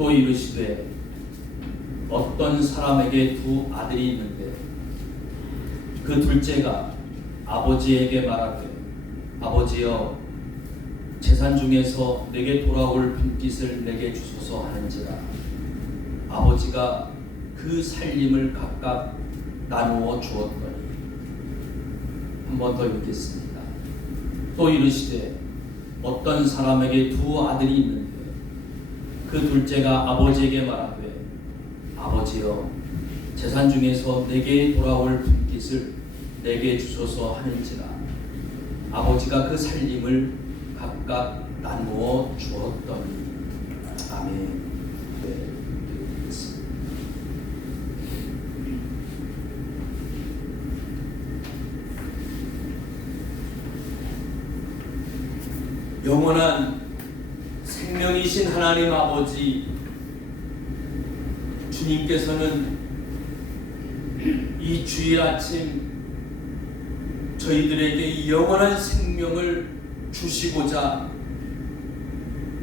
또 이르시되 어떤 사람에게 두 아들이 있는데 그 둘째가 아버지에게 말하되 아버지여 재산 중에서 내게 돌아올 분깃을 내게 주소서 하는지라 아버지가 그 살림을 각각 나누어 주었더니. 한 번 더 읽겠습니다. 또 이르시되 어떤 사람에게 두 아들이 있는데 그 둘째가 아버지에게 말하되 아버지여 재산 중에서 내게 돌아올 분깃을 내게 주소서 하는지라 아버지가 그 살림을 각각 나누어 주었더니. 아멘. 네, 읽겠습니다. 영원한 생명이신 하나님 아버지, 주님께서는 이 주일 아침 저희들에게 이 영원한 생명을 주시고자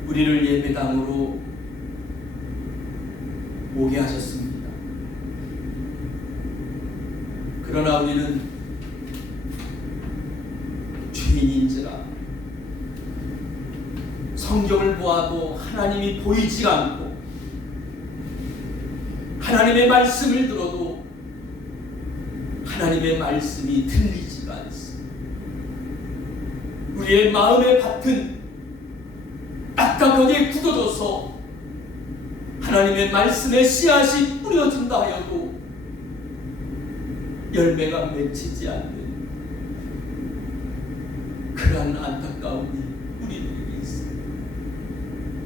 우리를 예배당으로 오게 하셨습니다. 그러나 우리는 죄인인지라 성경을 보아도 하나님이 보이지가 않고 하나님의 말씀을 들어도 하나님의 말씀이 들리지가 않습니다. 우리의 마음의 밭은 딱딱하게 굳어져서 하나님의 말씀의 씨앗이 뿌려진다 하여도 열매가 맺히지 않는 그러한 안타까움이 우리들에게 있습니다.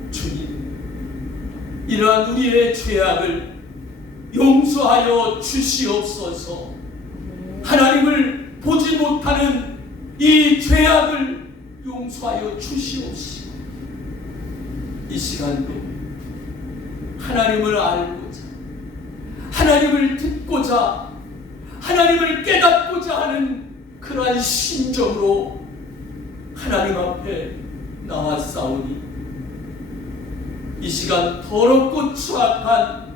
주님, 이러한 우리의 죄악을 용서하여 주시옵소서. 하나님을 보지 못하는 이 죄악을 용서하여 주시옵시고 이 시간도 하나님을 알고자 하나님을 듣고자 하나님을 깨닫고자 하는 그러한 심정으로 하나님 앞에 나왔사오니 이 시간 더럽고 추악한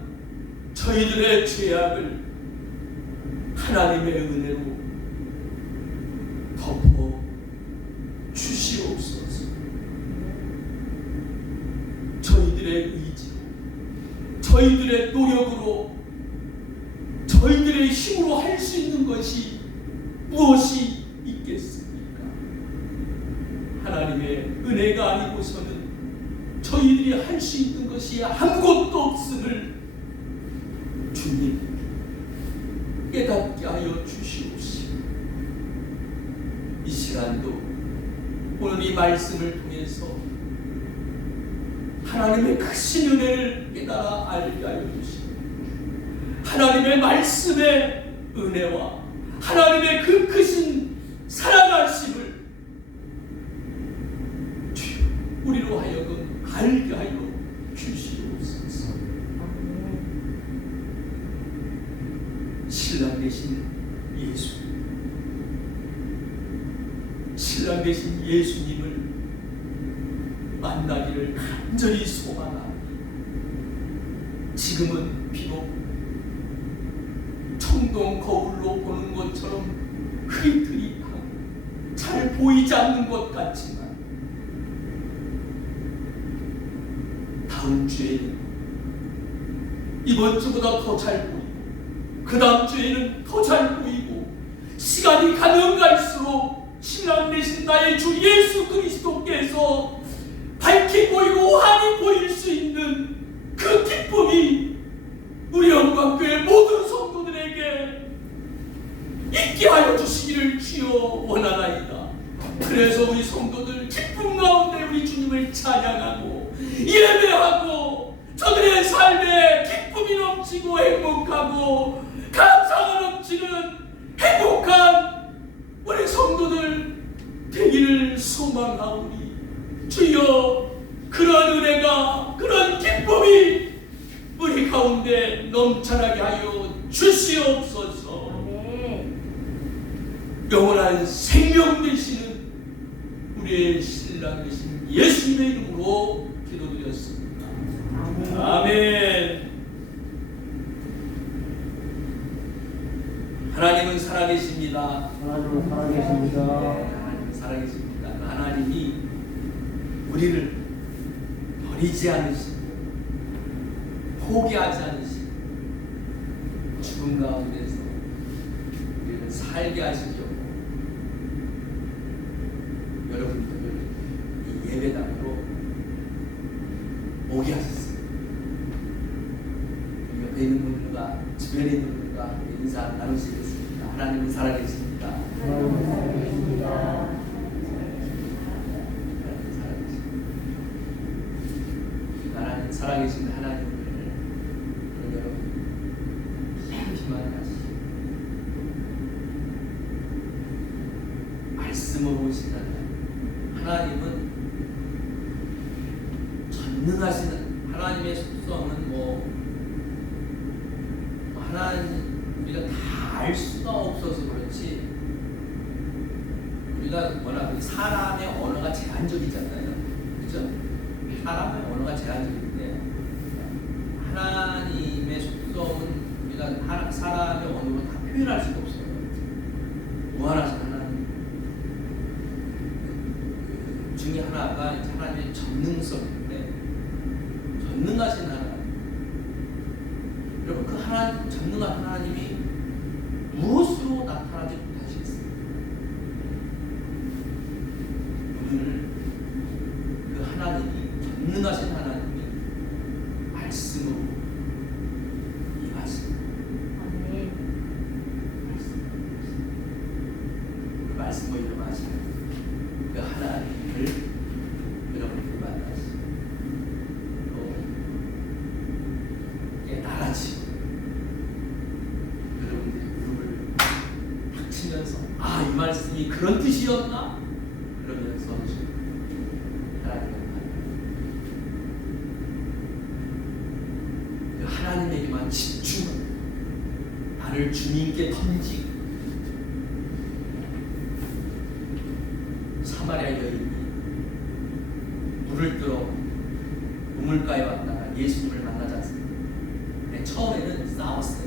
저희들의 죄악을 하나님의 은혜로 덮어 주시옵소서. 저희들의 의지로, 저희들의 노력으로, 저희들의 힘으로 할 수 있는 것이 무엇이 있겠습니까? 하나님의 은혜가 아니고서는 저희들이 할 수 있는 것이 아무것도 없음을 주님 깨닫게 하여 주시옵시고 이 시간도 오늘 이 말씀을 통해서 하나님의 크신 은혜를 깨달아 알게 하여 주시고 하나님의 말씀의 은혜와 하나님의 그 크신 사랑하심을 우리로 하여금 알게 하여 주시옵소서. 신랑 되신 예수, 신랑 되신 예수님을 만나기를 간절히 소망합니다. 지금은 비록 청동 거울로 보는 것처럼 흐릿흐릿하고 잘 보이지 않는 것 같지만 다음 주에는 이번 주보다 더 잘 보이고 그 다음 주에는 더 잘 보이고 시간이 가면 갈수록 신랑 되신 나의 주 예수 그리스도께서 밝히 보이고 환히 보일 수 있는 그 기쁨이 우리 영광교회 모든 성도들에게 있게 하여 주시기를 주여 원하나이다. 그래서 우리 성도들 기쁨 가운데 우리 주님을 찬양하고 예배하고 저들의 삶에 기쁨이 넘치고 행복하고 감사가 넘치는 행복한 우리 성도들 되기를 소망하오니 주여 그런 은혜가 그런 기쁨이 우리 가운데 넘쳐나게 하여 주시옵소서. 영원한 생명 되시는 우리의 신랑 되신 예수님의 이름으로 기도드렸습니다. 아멘. 살아계십니다. 하나님은 살아계십니다. 네, 하나님은 살아계십니다. 그 하나님이 우리를 버리지 않으시고 포기하지 않으시고 죽음 가운데서 우리를 살게 하시죠. 여러분들을 이 예배당으로 오게 하셨습니다. 옆에 있는 분들과 주변에 있는 분들과 인사 나누시겠습니다. 하나님은 살아계십니다. 하나님은 살아계십니다. 하나님 살아계신 하나님을 여러분 힘만 하시고 말씀으로 오신 하나님은 전능하시는 하나님의 속성은 하나님 우리가 다 알 수가 없어서 그렇지 우리가 워낙 사람의 언어가 제한적이잖아요. 그렇죠? 사람의 언어가 제한적인데 하나님의 속성은 우리가 사람의 언어로 다 표현할 수가 없어요. 무한하신 하나님 중에 하나가 하나님의 전능성인데 전능하신 하나님 여러분 그 하나님 전능한 하나님이 무엇으로 나타나지 못하시겠습니까? 오늘 그 하나님이 전능하신 하나님이 말씀으로 임하십니다. 그 말씀으로 임하시는 그 하나님을 여러분들이 만나시고 또 깨달아지고 여러분들이 무릎을 탁 치면서 이 말씀이 그런 뜻이었나? 그러면서 하나님에게만 집중하고 나를 주님께 던지고 사마리아 여인이 물을 뜨러 우물가에 왔다가 예수님을 만나지 않습니까? 근데 처음에는 싸웠어요.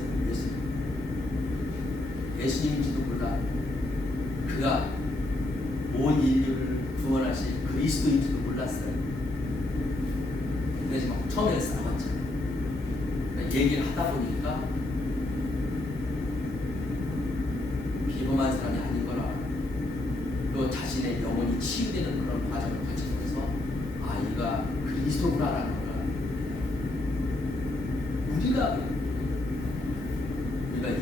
예수님인지도 몰라 그가 온 인류를 구원하실 그리스도인지도 몰랐어요. 근데 처음에는 싸웠죠. 얘기를 하다 보니까 비범한 사람이 아닌 거라 또 자신의 영혼이 치유되는 그런 과정을 거치면서 이가 그리스도구나라는 걸 우리가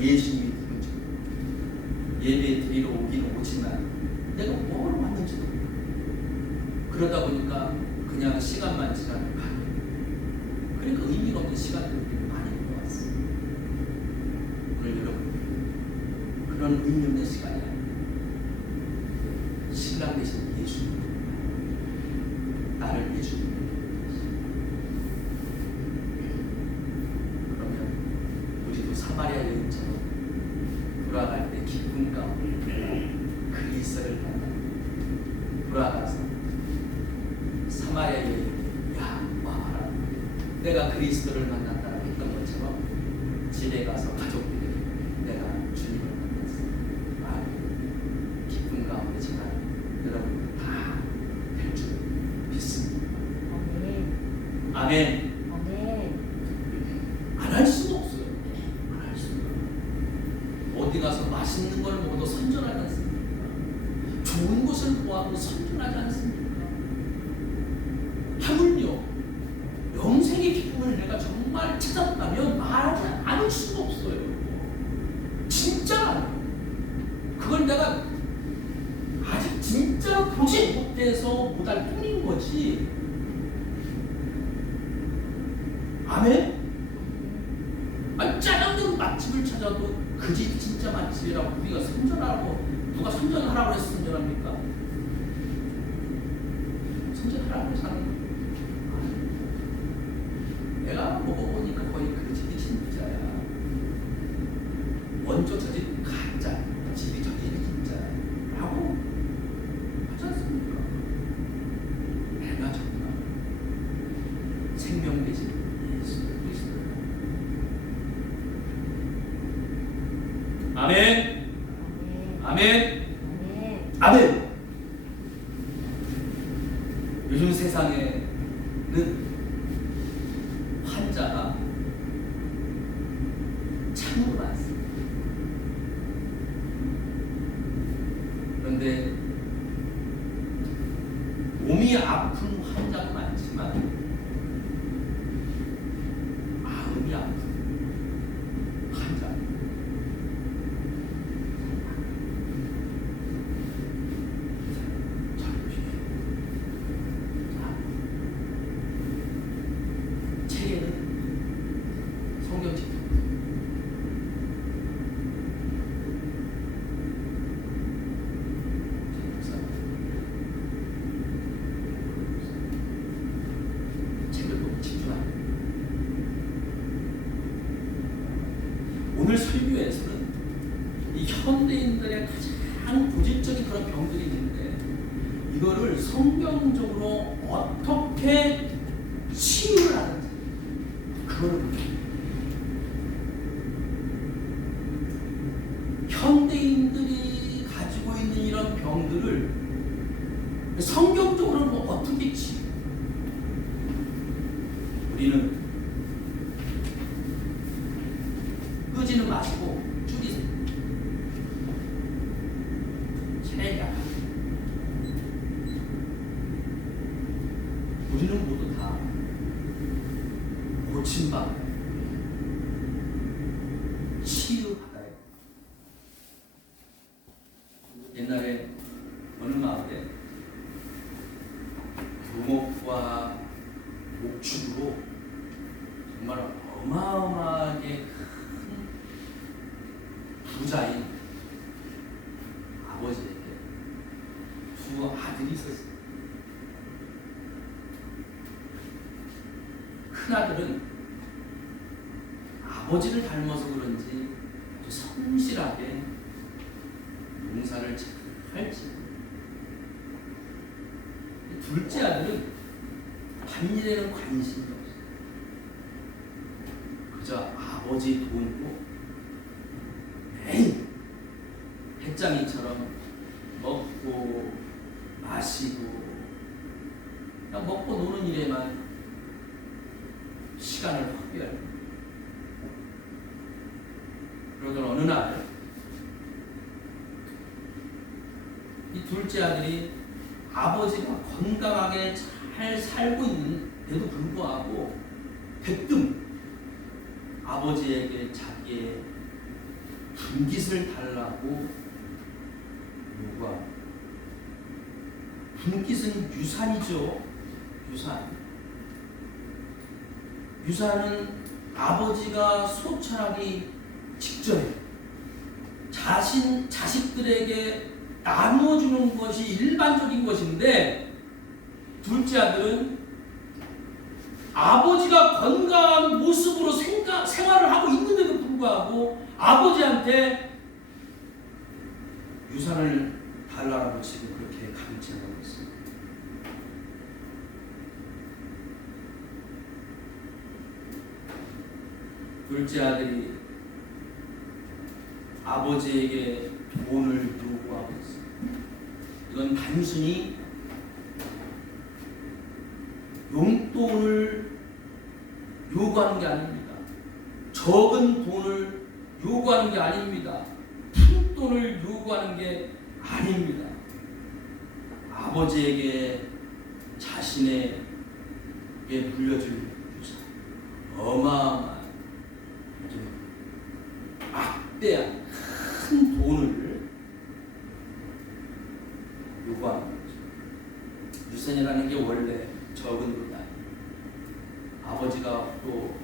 예수님이 누군지 예배 드리러 오기는 오지만 내가 뭘 왔는지도 그러다 보니까 그냥 시간만 지나면 가요. 그러니까 의미가 없는 시간들을 많이 보내왔어. 오늘 여러분 그런 의미 없는 시간이 아니에요. 신랑 되신 예수님 나를 예수님 그러면 우리도 사마리아 여인처럼 돌아갈 때 기쁨 가운데 그리스도를 만나 돌아가서 사마리아 여인 와라 내가 그리스도를 만났다고 했던 것처럼 집에 가서 가족들에게 내가 주님을 만났어. 기쁨 가운데 제가 여러분 다 될 줄 믿습니다. 아멘. 안 할 수가 없어요. 안 할 수가. 어디 가서 맛있는 걸 먹어도 선전하지 않습니까? 좋은 것을 보아도 선전하지 않습니까? 하물며 영생의 기쁨을 내가 정말 찾았다면 말하지 않을 수가 없어요. 진짜 그걸 내가 아직 진짜로 보지 못해서 못할 뿐인 거지. 아멘? 짜장면 맛집을 찾아도 그 집이 진짜 맛집이라고 우리가 선전하라고 누가 선전하라고 해서 선전합니까? 선전하라고 해서 하는 거예요. 내가 먹어보니까 거의 그 집이 진짜야. 먼저 저 집 가짜, 집이 저 집이 진짜야 라고 하지 않습니까? 내가 정말 생명 되신 예수 그리스도. 아멘. 아멘. 아멘. 아멘. 요즘 세상에는 환자가 참으로 많습니다. 그런데 몸이 아픈 환자도 많지만 마음이 아픈 환자. 자, 보십시오. 자, 책에는 성경책 책을 보고 집중합니다. 오늘 설교에서는 이 현대인들의 가장 고질적인 그런 병들이 있는데 이거를 성경적으로 어떻게 치유를 하는지 그거를 봅니다. 현대인들이 가지고 있는 이런 병들을 성경적으로는 어떻게 치유? 우리는 끄지는 마시고 줄이세요. 제일 약한. 우리는 모두 다 고침받아야 치유받아야 돼. 옛날에 어느 마을에 부목과 목축으로 정말 어마어마하게 큰 부자인 아버지에게 두 아들이 있었어요. 큰 아들은 아버지를 닮아서 그런지 아주 성실하게 농사를 잘 짓고, 둘째 아들은 반일에는 관심이 없어요. 그저 아버지 돈으로 매일 배짱이처럼 먹고 마시고 그냥 먹고 노는 일에만 시간을 허비할. 그러던 어느 날 이 둘째 아들이 아버지가 건강하게 잘 살고 있는데도 불구하고 대뜸 아버지에게 자기의 분깃을 달라고 요구합니다. 분깃은 유산이죠. 유산. 유산은 아버지가 소천하기 직전에 자식들에게 나누어주는 것이 일반적인 것인데, 둘째 아들은 아버지가 건강한 모습으로 생활을 하고 있는데도 불구하고 아버지한테 유산을 달라고 지금 그렇게 강제하고 있습니다. 둘째 아들이 아버지에게 돈을 요구하고 있습니다. 이건 단순히 용돈을 요구하는 게 아닙니다. 적은 돈을 요구하는 게 아닙니다. 큰 돈을 요구하는 게 아닙니다. 아버지에게 자신에게 물려줄 유산, 어마어마한 막대한 큰 돈을 요구하는 거죠. 유산이라는 게 원래 적은 돈이 아니에요. 아버지가 또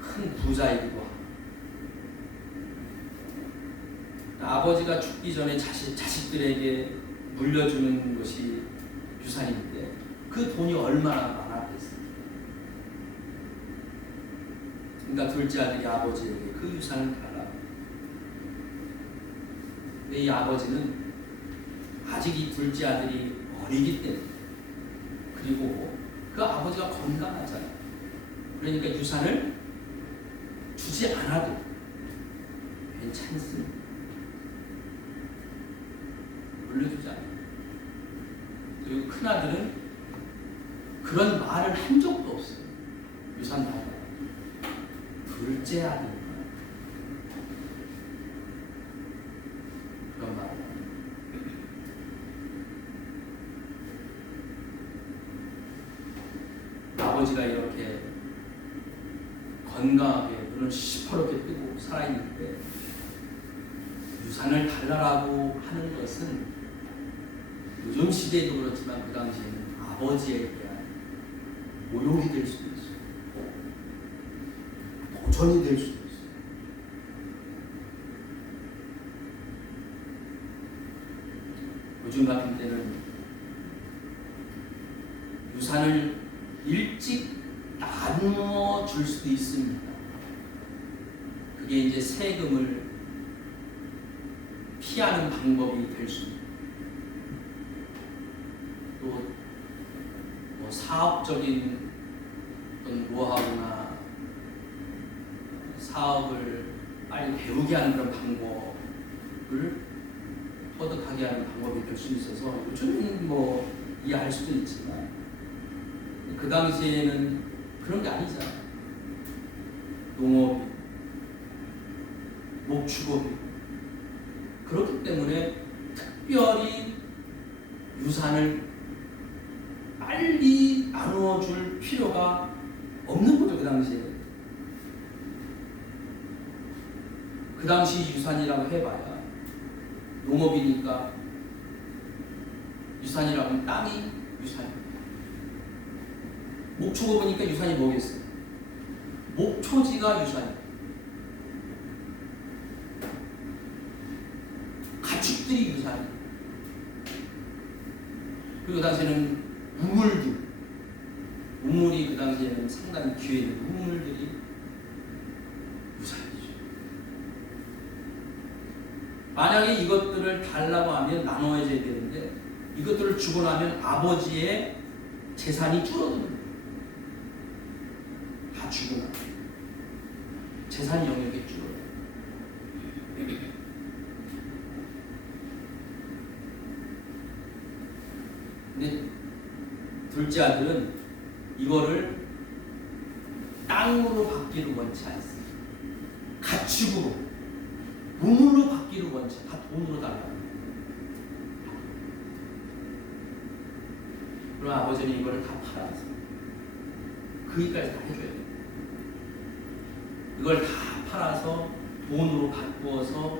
큰 부자이기도 하고, 아버지가 죽기 전에 자식들에게 물려주는 것이 유산인데 그 돈이 얼마나 많았겠습니까? 그러니까 둘째 아들이 아버지에게 그 유산을 달라고. 근데 이 아버지는 아직 이 둘째 아들이 어리기 때문에, 그리고 그 아버지가 건강하잖아요. 그러니까 유산을 주지 않아도 괜찮습니다. 큰아들은 그런 말을 한 적도 없어요. 유산 달라. 둘째 아들 그런 말을 아버지가 이렇게 건강하게 눈을 시퍼렇게 뜨고 살아있는데 유산을 달라라고 하는 것은 요즘 시대에도 그렇지만 그 당시에는 아버지에 대한 모욕이 될 수도 있어요. 도전이 될 수도 있어요. 요즘 같은 때는 유산을 일찍 나누어 줄 수도 있습니다. 그게 이제 세금을 피하는 방법이 될 수 있습니다. 또 뭐 사업적인 어떤 노하우나 사업을 빨리 배우게 하는 그런 방법을 터득하게 하는 방법이 될 수 있어서 요즘은 뭐 이해할 수도 있지만 그 당시에는 그런 게 아니잖아. 농업이, 목축업이. 그렇기 때문에 특별히 유산을 빨리 나누어 줄 필요가 없는 거죠, 그 당시에. 그 당시 유산이라고 해봐야 농업이니까 유산이라고 하면 땅이 유산이에요. 목축업이니까 유산이 뭐겠어요? 목초지가 유산이에요. 가축들이 유산이에요. 그리고 그 당시에는 우물이 그 당시에는 상당히 귀해 있는 우물들이 유산이죠. 만약에 이것들을 달라고 하면 나눠야 되는데 이것들을 주고 나면 아버지의 재산이 줄어드는 거예요. 다 주고 나면 재산 영역이 줄어요. 근데 둘째 아들은 이거를 땅으로 받기를 원치 않습니다. 가축으로, 우물로 받기를 원치, 다 돈으로 달라고. 그럼 아버지는 이거를 다 팔아서 그 일까지 다 해줘야 돼요. 이걸 다 팔아서 돈으로 바꾸어서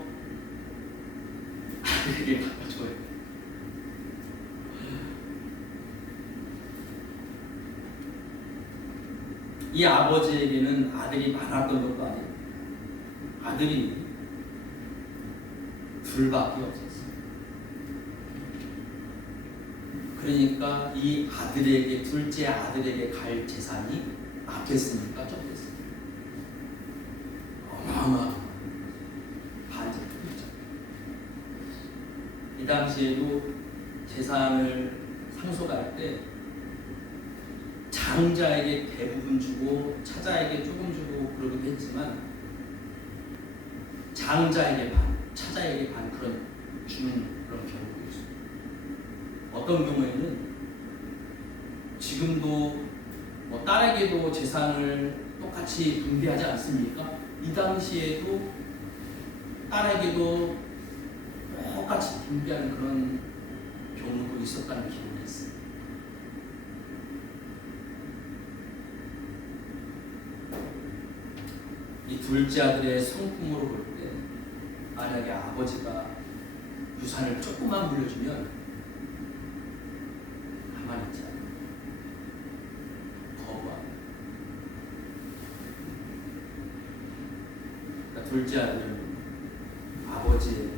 아들에게 바꿔줘야 돼요. 이 아버지에게는 아들이 많았던 것도 아니고 아들이 둘밖에 없었어요. 그러니까 이 아들에게, 둘째 아들에게 갈 재산이 많겠습니까? 적겠습니까? 어마어마한 반전이죠. 이 당시에도 재산을 상속할 때 장자에게 대부분 주고 차자에게 조금 주고 그러기도 했지만 장자에게 반, 차자에게 반 그런 주는 그런 경우도 있습니다. 어떤 경우에는 지금도 뭐 딸에게도 재산을 똑같이 분배하지 않습니까? 이 당시에도 딸에게도 똑같이 분배하는 그런 경우도 있었다는 기록이 있습니다. 이 둘째 아들의 성품으로 볼 때 만약에 아버지가 유산을 조금만 물려주면 가만히 있지 않아요. 거부합니다. 그러니까 둘째 아들은 아버지에게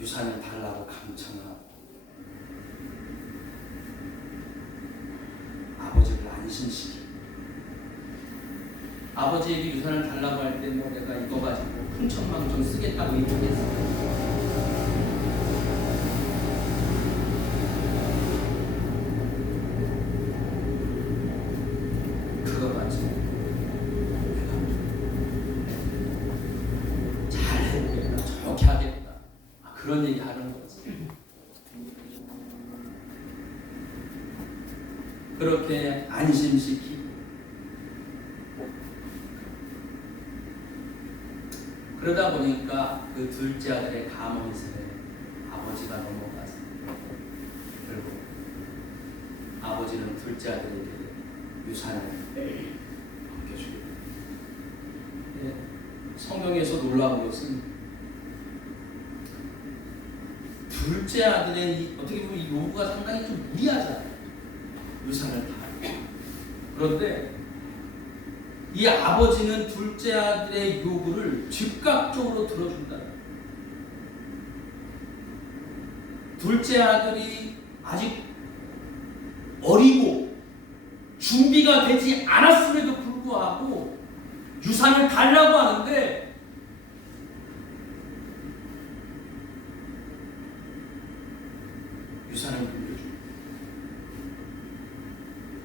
유산을 달라고 강청하고 아버지를 안심시키고 아버지에게 유산을 달라고 할 때 뭐 내가 이거 가지고 흥청망청 쓰겠다고 얘기했어. 그거 가지고 잘 해보겠다, 좋게 하겠다, 그런 얘기 하는 거지. 그렇게 안심시키고 그러다 보니까 그 둘째 아들의 가문세에 아버지가 넘어가서 결국 아버지는 둘째 아들에게 유산을 맡겨주게 됩니다. 성경에서 놀라운 것은 둘째 아들의 어떻게 보면 이 요구가 상당히 좀 무리하잖아요. 유산을 다. 그런데 이 아버지는 둘째 아들의 요구를 즉각적으로 들어준다. 둘째 아들이 아직 어리고 준비가 되지 않았음에도 불구하고 유산을 달라고 하는데 유산을 물려줍니다.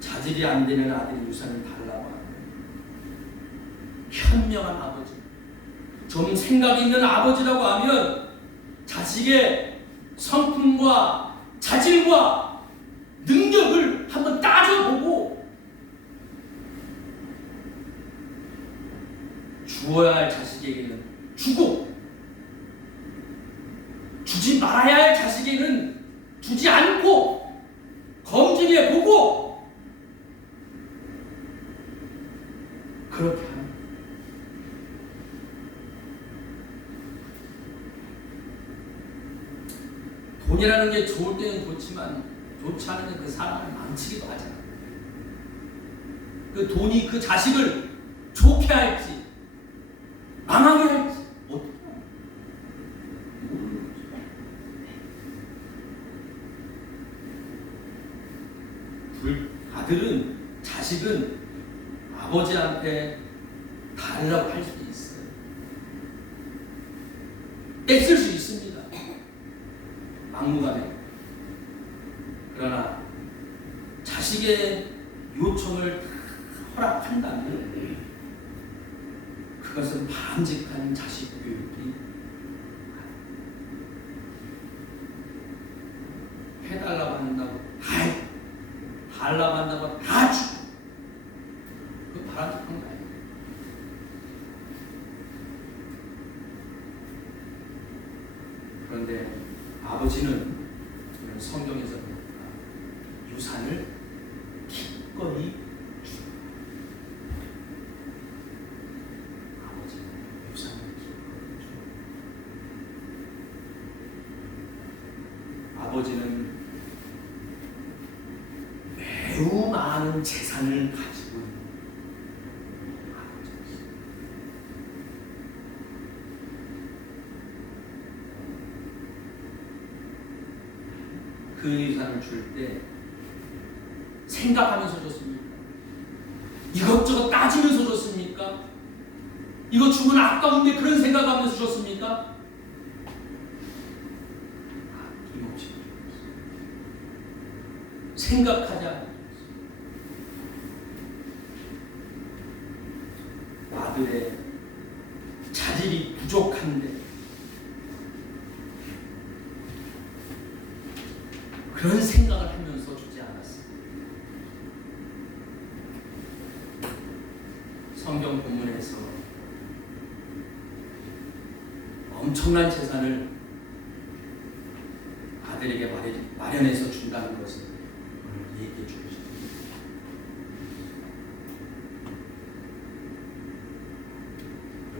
자질이 안 되는 아들이 유산을 달라고 하는 현명한 아버지, 좀 생각 있는 아버지라고 하면 자식의 성품과 자질과 능력을 한번 따져보고 주어야 할 자식에게는 주고 주지 말아야 할 자식에게는 두지 않고 검증해보고 그렇게 합니다. 돈이라는 게 좋을 때는 좋지만 좋지 않으면 그 사람을 망치기도 하잖아. 그 돈이 그 자식을 좋게 할지 망하게 할지 어떻게 아들은 자식은 아버지한테 달라고 할 수도 있어요. 뺏을 수 있습니다. 막무가내. 그러나 자식의 요청을 허락한다면 그것은 바람직한 자식 교육이 해달라고 한다고 다 해. 달라고 한다고 다 주. 그 바람직한 거 아니에요. 그런데 아버지는 성경에서 유산을 기꺼이 주고 아버지는 유산을 기꺼이 주고 아버지는 매우 많은 재산을 가지고 있는 아버지였습니다. 그 유산을 줄 때 생각하면서 줬습니까? 이것저것 따지면서 줬습니까? 이거 주면 아까운데 그런 생각하면서 줬습니까? 아낌없이 생각하지 않았습니다. 아들의 자질이 부족한데 그런 생각을 하면서 주지 않았습니다. 성경 본문에서 엄청난 재산을 아들에게 마련해서 준다는 것을 오늘 얘기해 주고 싶습니다.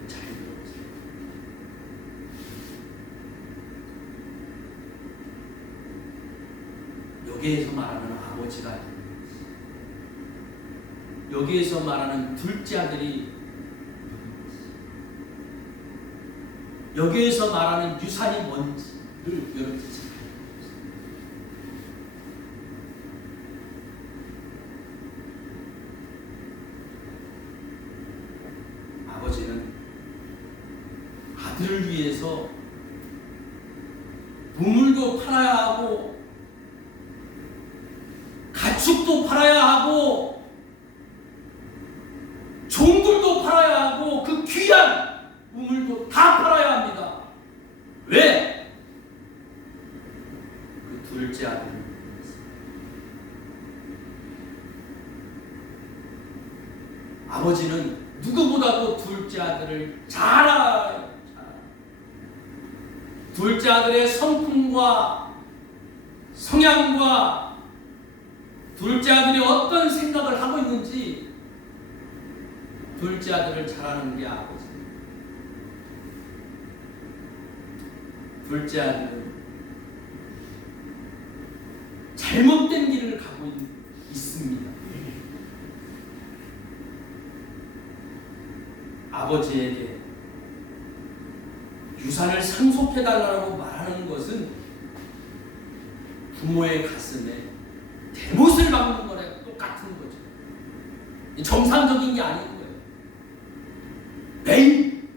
잘 들어보세요. 여기에서 말하는 아버지가 아닙니다. 여기에서 말하는 둘째 아들이 여기에서 말하는 유산이 뭔지를 여러분 생각해 보세요. 아버지는 아들을 위해서 보물도 팔아야 하고 가축도 팔아야 하고 종들도 팔아야 하고 그 귀한 우물도 다 팔아야 합니다. 왜? 그 둘째 아들을 위해서. 아버지는 누구보다도 둘째 아들을 잘 알아요. 둘째 아들의 성품과 성향과 둘째 아들이 어떤 생각을 하고 있는지 둘째 아들을 잘 아는 게 아버지. 둘째 아들은 잘못된 길을 가고 있습니다. 아버지에게 유산을 상속해달라고 말하는 것은 부모의 가슴에 대못을 박는 거랑 똑같은 거죠. 정상적인 게 아닌 거예요. 매일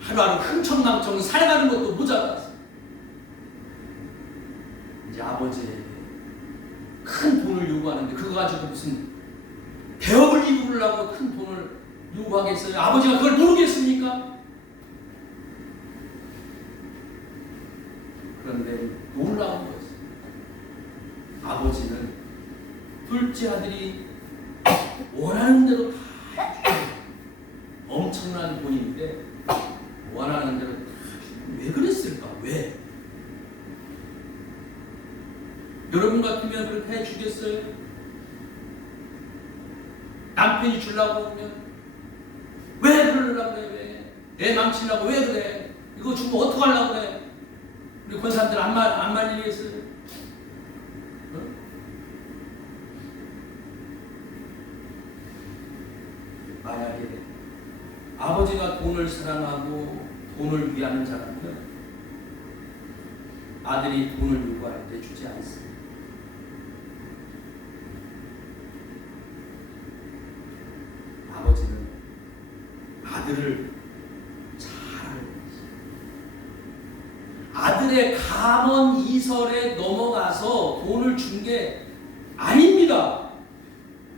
하루하루 흥청망청 살아가는 것도 모자라서 이제 아버지에게 큰 돈을 요구하는데 그거 가지고 무슨 대업을 이루려고 큰 돈을 요구하겠어요? 아버지가 그걸 모르겠습니까? 그런데 놀라운 것은 아버지는 둘째 아들이 원하는 대로 다 해주고 엄청난 돈인데 원하는 대로 다 해주고 왜 그랬을까? 왜? 여러분 같으면 그렇게 해주겠어요? 남편이 주려고 하면 왜 그러려고 그래? 왜? 애 망치려고 왜 그래? 이거 주면 어떡하려고 그래? 우리 권사님들 안 말리겠어요? 어? 만약에 아버지가 돈을 사랑하고 돈을 위하는 자라면 아들이 돈을 요구할 때 주지 않습니다. 아버지는 아들을 잘 알고 있어요. 아들의 감언 이설에 넘어가서 돈을 준 게 아닙니다.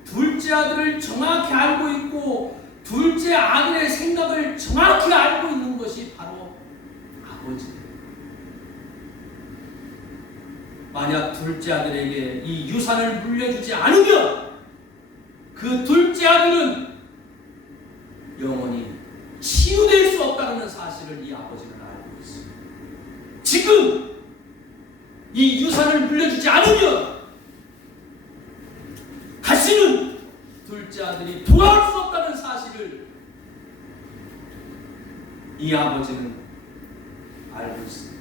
둘째 아들을 정확히 알고 있고 둘째 아들의 생각을 정확히 알고 있는 것이 바로 아버지예요. 만약 둘째 아들에게 이 유산을 물려주지 않으면 그 둘째 아들은 영원히 치유될 수 없다는 사실을 이 아버지는 알고 있습니다. 지금 이 유산을 물려주지 않으면 다시는 둘째 아들이 돌아올 수 없다는 사실을 이 아버지는 알고 있습니다.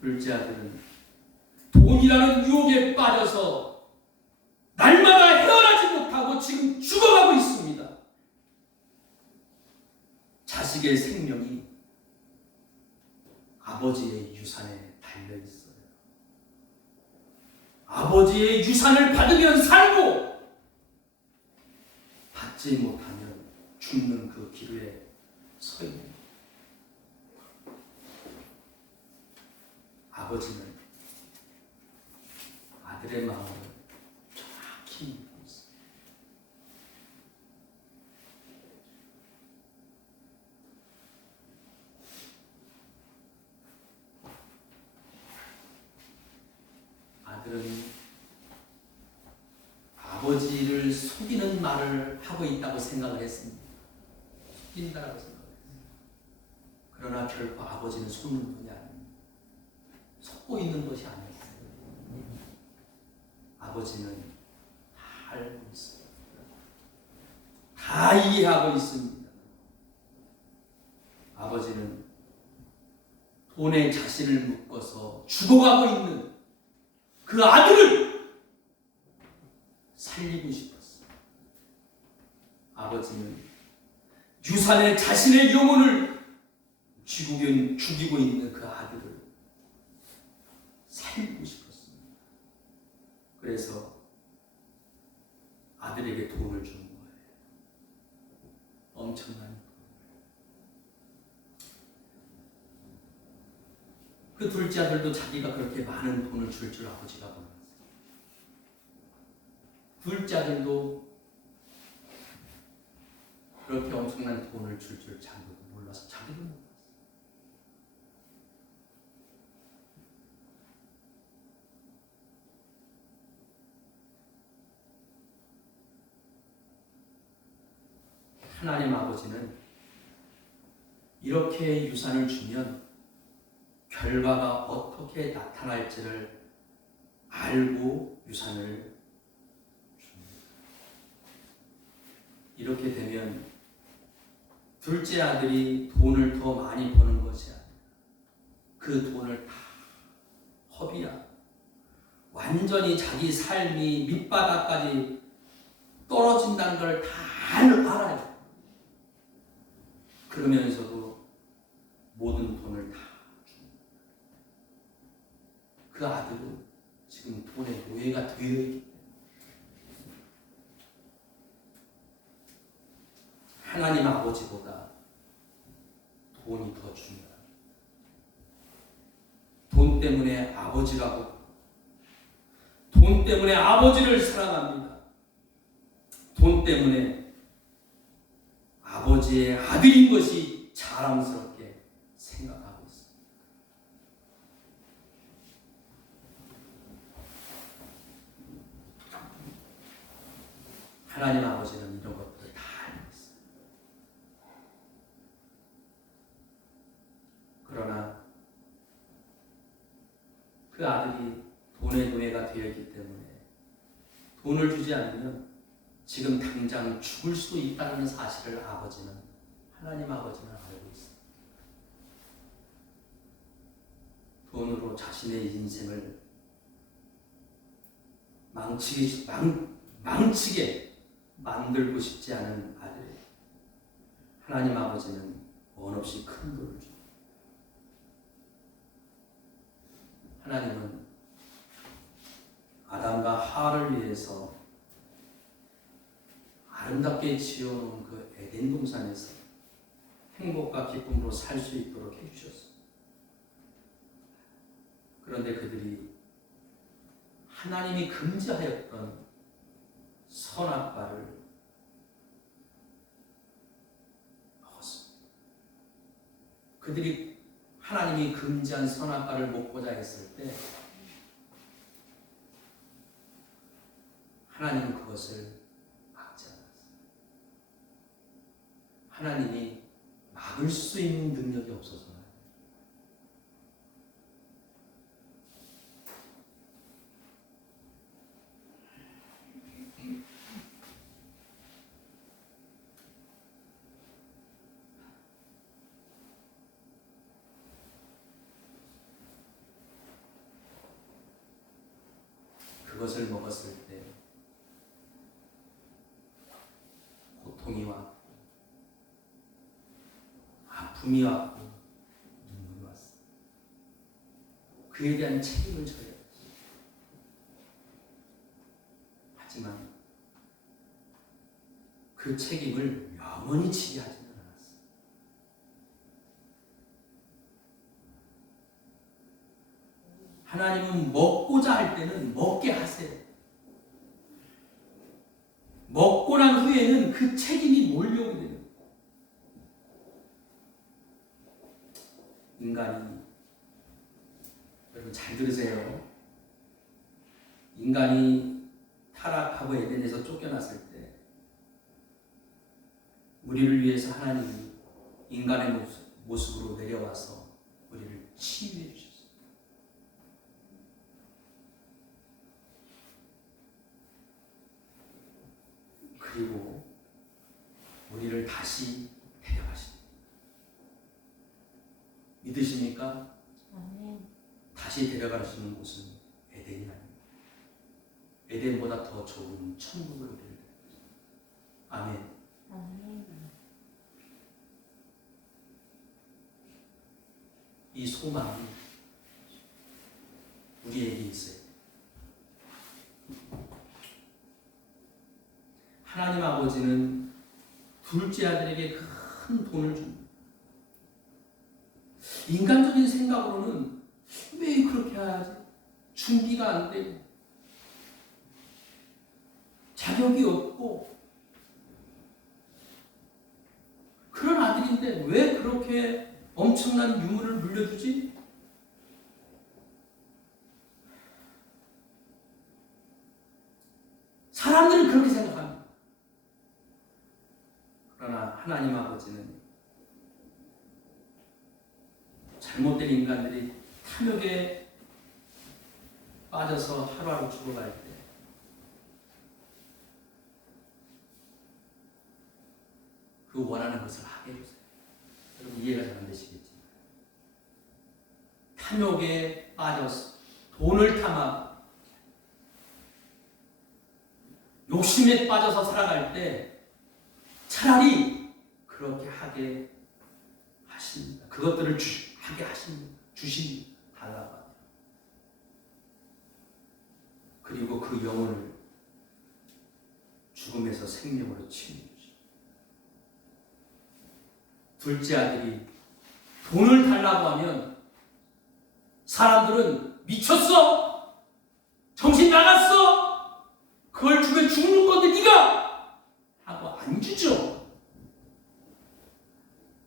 둘째 아들은 돈이라는 유혹에 빠져서 날마다 헤어나지 못하고 지금 죽어가고 있습니다. 자식의 생명이 아버지의 유산에 달려있어요. 아버지의 유산을 받으면 살고 받지 못하면 죽는 그 기로에 서 있는 거예요. 아버지는 아들의 마음을 정확히 읽고 있습니다. 아들은 아버지를 속이는 말을 하고 있다고 생각을 했습니다. 속인다라고 생각을 했습니다. 그러나 결코 아버지는 속는 분이 아닙니다. 속고 있는 것이 아니었어요. 아버지는 다 알고 있어요. 다 이해하고 있습니다. 아버지는 돈에 자신을 묶어서 죽어가고 있는 그 아들을 살리고 싶었어요. 아버지는 유산에 자신의 영혼을 죽이고 있는 그 아들을 살리고 싶었습니다. 그래서 아들에게 돈을 준 거예요. 엄청난 돈. 그 둘째 아들도 자기가 그렇게 많은 돈을 줄 아버지가 몰랐어요. 둘째 아들도 그렇게 엄청난 돈을 줄 자기도 몰라서 자기도 몰랐어요. 하나님 아버지는 이렇게 유산을 주면 결과가 어떻게 나타날지를 알고 유산을 줍니다. 이렇게 되면 둘째 아들이 돈을 더 많이 버는 것이 아니라 그 돈을 다 허비하고 완전히 자기 삶이 밑바닥까지 떨어진다는 걸 다 알아요. 그러면서도 모든 돈을 다 줍니다. 그 아들은 지금 돈의 노예가 되어 있기 때문에 하나님 아버지보다 돈이 더 중요합니다. 돈 때문에 아버지라고, 돈 때문에 아버지를 사랑합니다. 돈 때문에 아버지의 아들인 것이 자랑스럽게 생각하고 있습니다. 하나님 아버지는 이런 것들을 다 알고 있어요. 그러나 그 아들이 돈의 노예가 되었기 때문에 돈을 주지 않으면 지금 당장 죽을 수도 있다는 사실을 하나님 아버지는 알고 있습니다. 돈으로 자신의 인생을 망치게 만들고 싶지 않은 아들, 하나님 아버지는 원 없이 큰 돈을 줍니다. 하나님은 아담과 하와를 위해서 아름답게 지어놓은 그 에덴 동산에서 행복과 기쁨으로 살 수 있도록 해주셨습니다. 그런데 그들이 하나님이 금지하였던 선악과를 먹었습니다. 그들이 하나님이 금지한 선악과를 먹고자 했을 때 하나님은 그것을 막지 않았습니다. 하나님이 막을 수 있는 능력이 없어서는 그것을 먹었을 때 고통이 왔고 아픔이 왔고 눈물이 왔습니다. 그에 대한 책임을 져야 했습니다. 하지만 그 책임을 영원히 지게 하지는 않았습니다. 하나님은 먹고자 할 때는 먹게 하세요. 먹고 난 후에는 그 책임이 몰려오게 됩니다. 인간이, 여러분 잘 들으세요. 인간이 타락하고 에덴에서 쫓겨났을 때 우리를 위해서 하나님이 인간의 모습으로 내려와서 우리를 치유해 주셨습니다. 그리고 우리를 다시 데려가십니다. 믿으십니까? 다시 데려가시는 곳은 에덴이 아닙니다. 에덴보다 더 좋은 천국을 우리를 데려가십니다. 아멘. 이 소망이 우리에게 있어요. 하나님 아버지는 둘째 아들에게 큰 돈을 줍니다. 인간적인 생각으로는 왜 그렇게 하지? 준비가 안 되고 자격이 없고 그런 아들인데 왜 그렇게 엄청난 유물을 물려주지? 사람들은 그렇게 생각합니다. 그러나 아버지는 잘못된 인간들이 탐욕에 빠져서 하루하루 죽어갈 때 그 원하는 것을 하게 해주세요. 여러분 이해가 잘 안 되시겠지만 탐욕에 빠져서 돈을 탐하 욕심에 빠져서 살아갈 때 차라리 그렇게 하게 하십니다. 그것들을 하게 하십니다. 달라고 하죠. 그리고 그 영혼을 죽음에서 생명으로 치유해 주십니다. 둘째 아들이 돈을 달라고 하면 사람들은 미쳤어? 정신 나갔어? 그걸 주면 죽는 건데 네가 하고 안 주죠.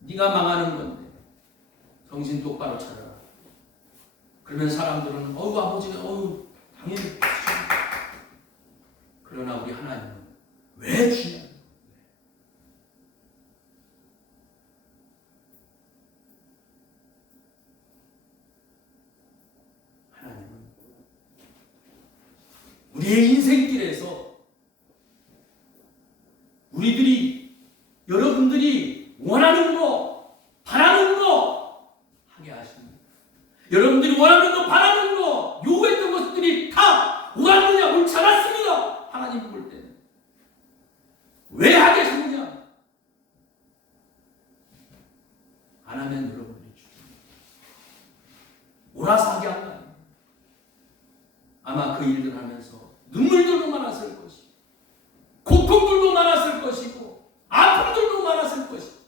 네가 망하는 건데 정신 똑바로 차려라. 그러면 사람들은 아버지가 당연히 주죠. 그러나 우리 하나님은 왜 주냐? 하나님은 우리의 인생길에서 여러분들이 원하는 거, 바라는 거 하게 하십니다. 여러분들이 원하는 거, 바라는 거, 요구했던 것들이 다 옳았느냐, 옳지 않았습니다. 하나님 볼 때는 왜 하게 하느냐? 안 하면 여러분들이 죽습니다. 옳아서 하게 한 거 아니에요. 아마 그 일들 하면서 눈물들도 많았을 것이고 고통들도 많았을 것이고 아픔들도 많았을 것이고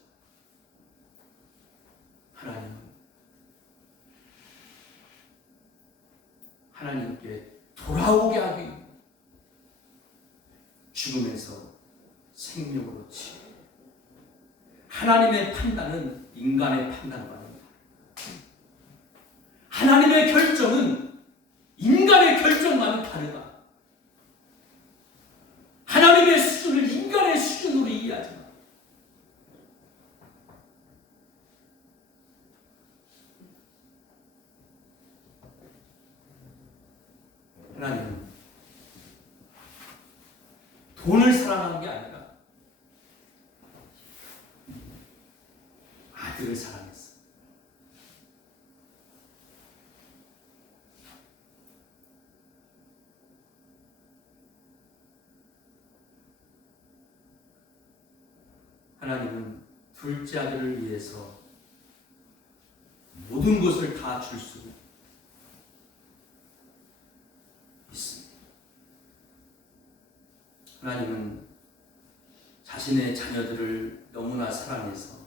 하나님께 돌아오게 하기 위해 죽음에서 생명으로 치유. 하나님의 판단은 인간의 판단과는 다릅니다. 하나님의 결정은 인간의 결정과는 다르다. 하나님의 수준을 인간의 수준으로 이해하지 마. 하나님은 돈을 사랑하는 게 아니라 아들을 사랑했어. 하나님은 둘째 아들을 위해서 모든 것을 다 줄 수 있습니다. 하나님은 자신의 자녀들을 너무나 사랑해서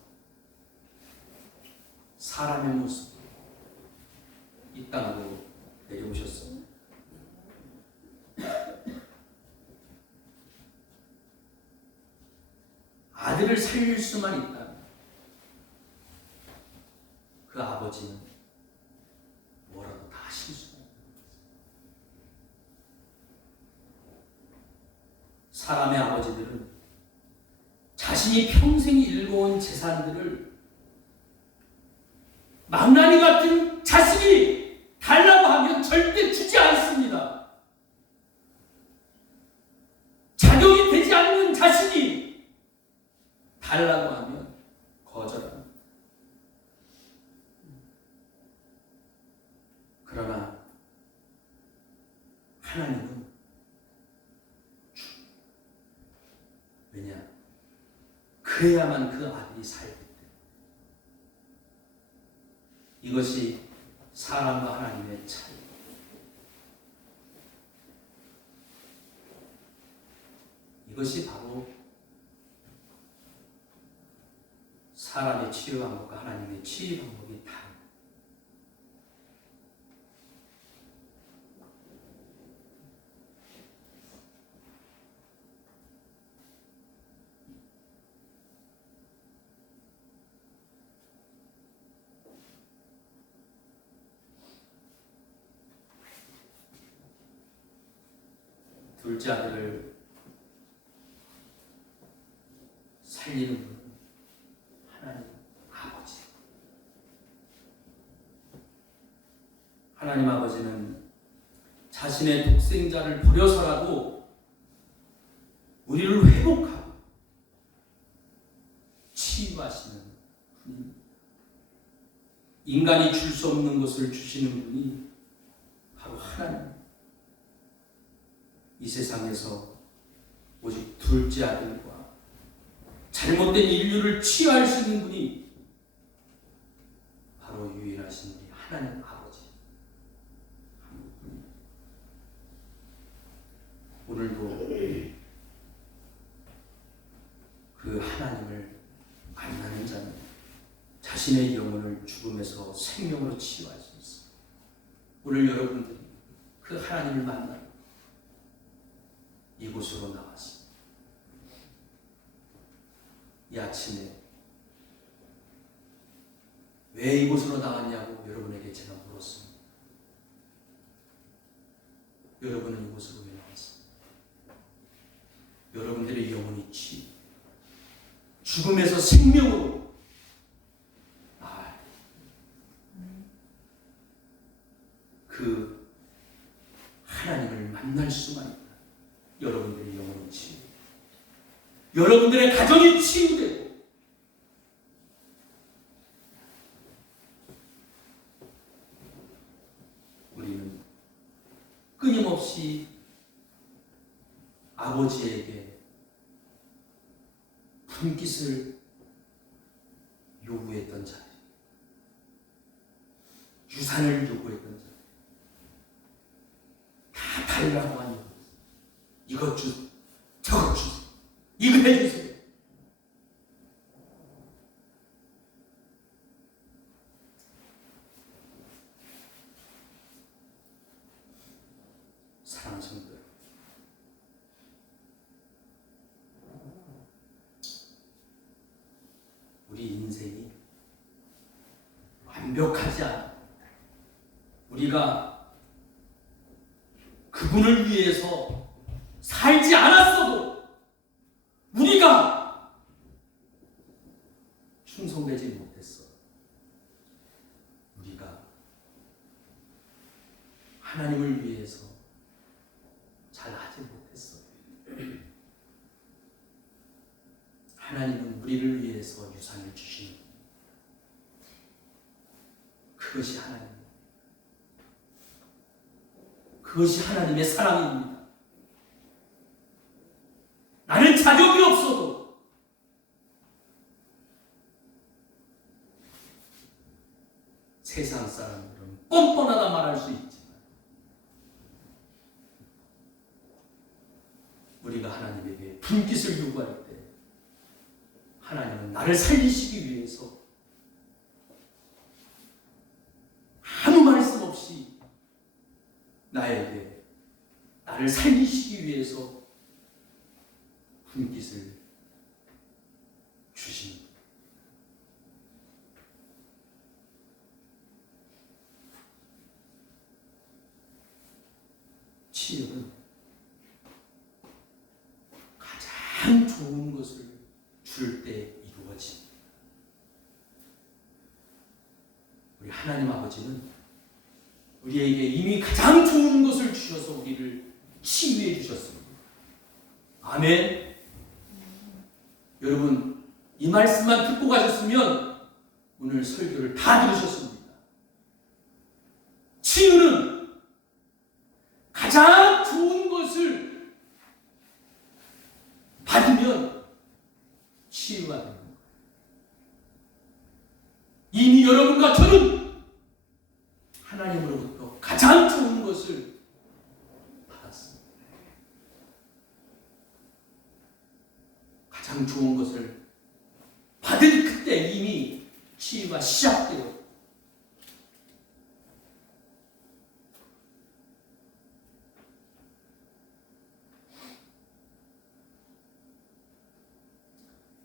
사람의 모습으로 이 땅으로 내려오셨습니다. 아들을 살릴 수만 있다면 그 아버지는 뭐라도 다 하실 수가 있는 거예요. 사람의 아버지들은 자신이 평생 일궈온 재산들을 망나니 같은 자식이 달라고 하면 절대 주지 않습니다. 자격이 되지 않는 자식이 달라고 하면 거절합니다. 그러나 하나님은 왜냐? 그래야만 그 아들이 살기 때문에. 이것이 사람과 하나님의 차이. 이것이 바로 사람의 치유 방법과 하나님의 치유 방법이 다릅니다. 둘째 아들을 살리는 분 하나님 아버지는 자신의 독생자를 버려서라도 우리를 회복하고 치유하시는 분입니다. 인간이 줄 수 없는 것을 주시는 분이 바로 하나님. 이 세상에서 오직 둘째 아들과 잘못된 인류를 치유할 수 있는 분이 바로 유일하신 우리 하나님 아버지 한 분입니다. 오늘도 그 하나님을 만나는 자는 자신의 영혼을 죽음에서 생명으로 치유할 수 있습니다. 오늘 여러분들이 그 하나님을 만나러 이곳으로 나왔습니다. 이 아침에 왜 이곳으로 나왔냐고 여러분에게 제가 물었습니다. 여러분은 이곳으로 왜 나왔습니까? 여러분들의 영혼이 죽음에서 생명으로 그 하나님을 만날 수만 있다. 여러분들의 영혼이 치유, 여러분들의 가정이 치유되고 우리는 끊임없이 아버지에게 분깃을 요구했던 자리, 유산을 요구했던 자리, 다 달라고 하니 이것 주, 저것 주세요, 이거 해주세요. 사랑하는 성도 여러분, 우리 인생이 완벽하지 않아. 우리가 그분을 위해서 살지 않았어도 우리가 충성되지 못했어. 우리가 하나님을 위해서 잘 하지 못했어. 하나님은 우리를 위해서 유산을 주시는 분. 그것이 하나님. 그것이 하나님의 사랑입니다. 나는 자격이 없어도 세상 사람들은 뻔뻔하다 말할 수 있지만 우리가 하나님에게 분깃을 요구할 때 하나님은 나를 살리시기 위해서 아무 말씀 없이 나에게 나를 살리시기 위해서 분깃을 주십니다. 치유는 가장 좋은 것을 줄 때 이루어집니다. 우리 하나님 아버지는 우리에게 이미 가장 좋은 것을 주셔서 우리를 치유해 주셨습니다. 아멘. 여러분, 이 말씀만 듣고 가셨으면 오늘 설교를 다 들으셨습니다. 치유는 가장 좋은 것을 받으면 치유가 됩니다. 이미 여러분과 저는 하나님으로부터 가장 좋은 것을 받았습니다. 가장 좋은 것을 받은 그때 이미 치유가 시작되어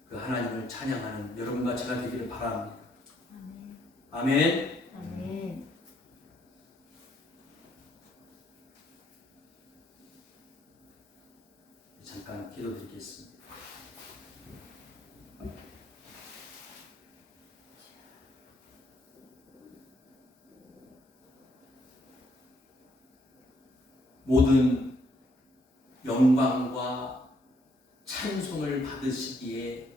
그 하나님을 찬양하는 여러분과 제가 되기를 바랍니다. 아멘. 아멘. 잠깐 기도드리겠습니다. 모든 영광과 찬송을 받으시기에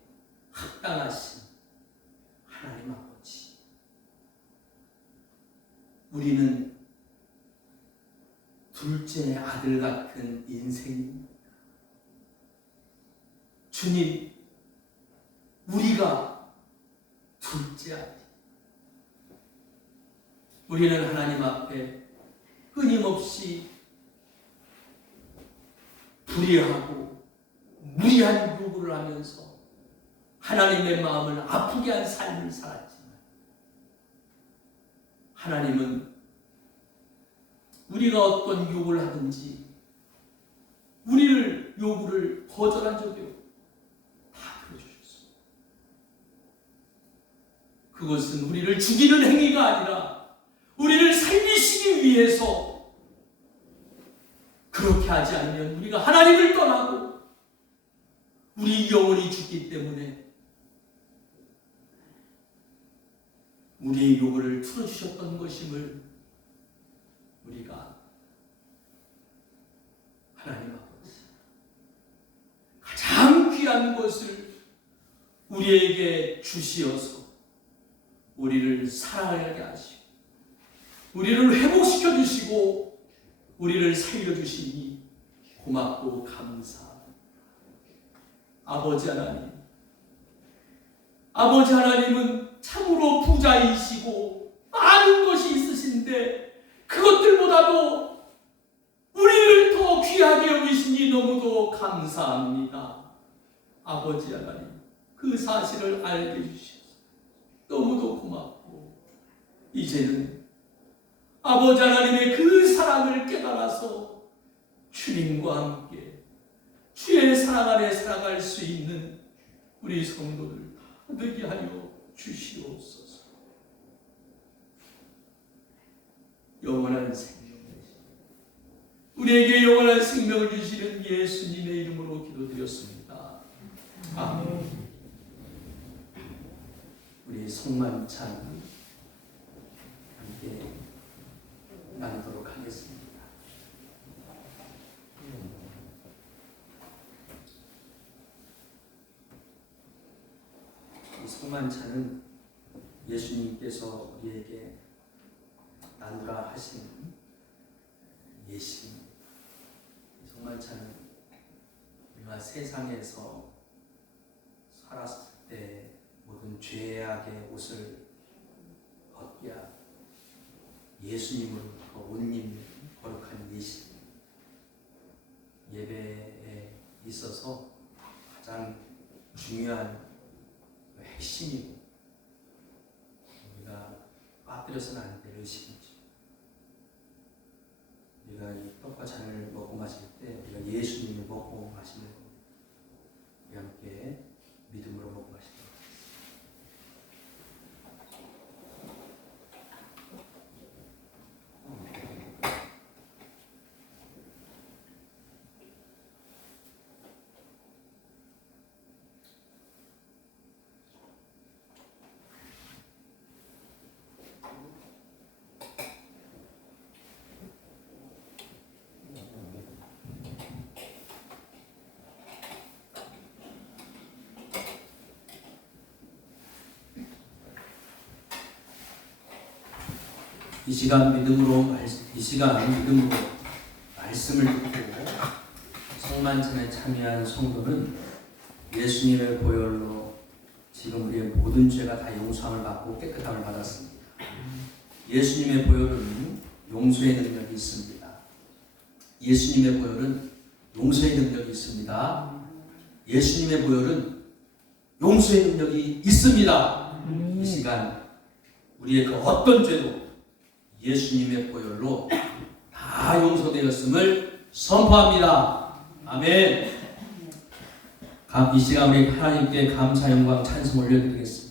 합당하신 하나님 아버지, 우리는 둘째 아들 같은 인생입니다. 주님, 우리가 둘째 아들, 우리는 하나님 앞에 끊임없이 불의하고 무리한 요구를 하면서 하나님의 마음을 아프게 한 삶을 살았지만, 하나님은 우리가 어떤 요구를 하든지 우리를 요구를 거절한 적이 없고 다 들어주셨습니다. 그것은 우리를 죽이는 행위가 아니라 우리를 살리시기 위해서, 그렇게 하지 않으면 우리가 하나님을 떠나고 우리 영혼이 죽기 때문에 우리의 요구를 풀어주셨던 것임을 우리가 하나님 아버지, 가장 귀한 것을 우리에게 주시어서 우리를 사랑하게 하시고 우리를 회복시켜 주시고 우리를 살려주시니 고맙고 감사합니다. 아버지 하나님, 아버지 하나님은 참으로 부자이시고 많은 것이 있으신데 그것들보다도 우리를 더 귀하게 여기시니 너무도 감사합니다. 아버지 하나님, 그 사실을 알게 해주셔서 너무도 고맙고, 이제는 아버지 하나님의 그 사랑을 깨달아서 주님과 함께 주의 사랑 안에 살아갈 수 있는 우리 성도들 다 되게 하여 주시옵소서. 영원한 생명 되시고 우리에게 영원한 생명을 주시는 예수님의 이름으로 기도드렸습니다. 아멘. 우리 성만찬 함께 나누도록 하겠습니다. 이 성만찬은 예수님께서 우리에게 나누라 하신 예시입니다. 이 성만찬은 우리가 세상에서 살았을 때 모든 죄악의 옷을 벗기야 예수님으로부터 옷 입는 거룩한 예시, 예배에 있어서 가장 중요한 핵심이고 우리가 빠뜨려서는 안 될 의식이죠. 우리가 이 떡과 잔을 먹고 마실 때 우리가 예수님을 먹고 마시는 겁니다. 우리 함께 믿음으로 먹고 마시도록 하겠습니다. 이 시간 믿음으로 말씀을 듣고 성만찬에 참여한 성도는 예수님의 보혈로 지금 우리의 모든 죄가 다 용서함을 받고 깨끗함을 받았습니다. 예수님의 보혈은 용서의 능력이 있습니다. 예수님의 보혈은 용서의 능력이 있습니다. 예수님의 보혈은 용서의 능력이 있습니다. 이 시간 우리의 그 어떤 죄도 예수님의 보혈로 다 용서되었음을 선포합니다. 아멘. 이 시간 우리 하나님께 감사, 영광, 찬송 올려드리겠습니다.